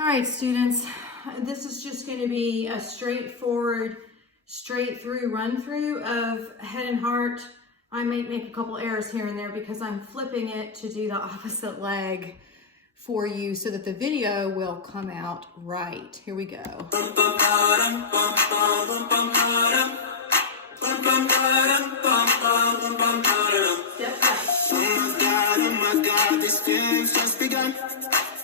All right, students, this is just going to be a straightforward, straight through run through of head and heart. I might make a couple errors here and there because I'm flipping it to do the opposite leg for you so that the video will come out right. Here we go. Step back. Oh my God, this feeling's just begun.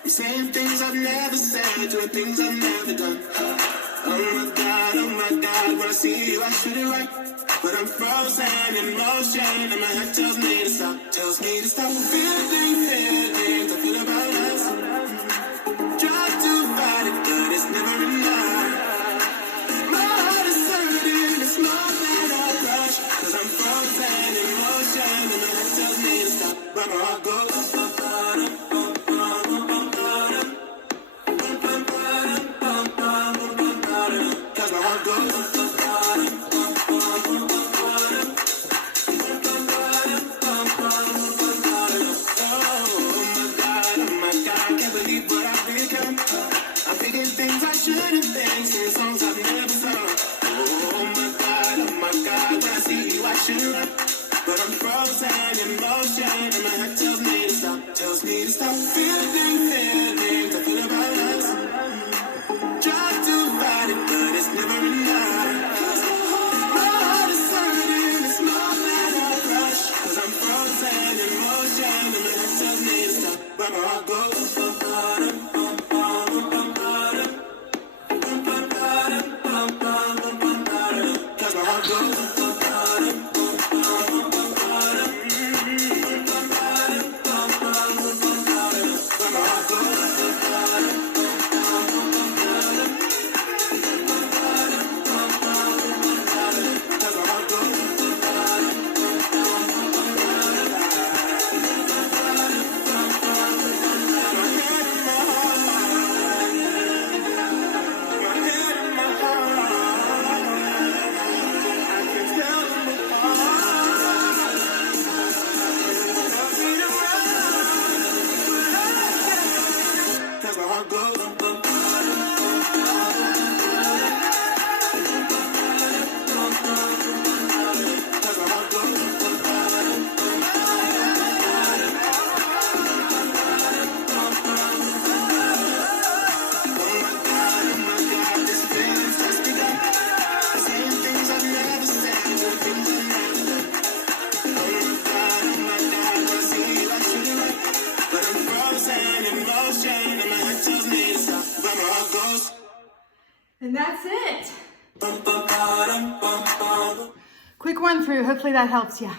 You're saying things I've never said, doing things I've never done. Oh my God, when I see you, I shoot it right. But I'm frozen in motion, and my head tells me to stop. Tells me to stop feeling feelings I feel about us. Try to fight it, but it's never enough. My heart is hurting, it's more than a rush. Cause I'm frozen in motion, and my head tells me to stop. But my heart goes but I'm frozen in motion, and my head tells me to stop. Tells me to stop feeling feelings I feel about us. Try to fight it, but it's never enough. My heart is hurting, it's more than a rush. Cause I'm frozen in motion, and my head tells me to stop. But my heart goes cause my heart goes. And that's it. Quick run through. Hopefully that helps you.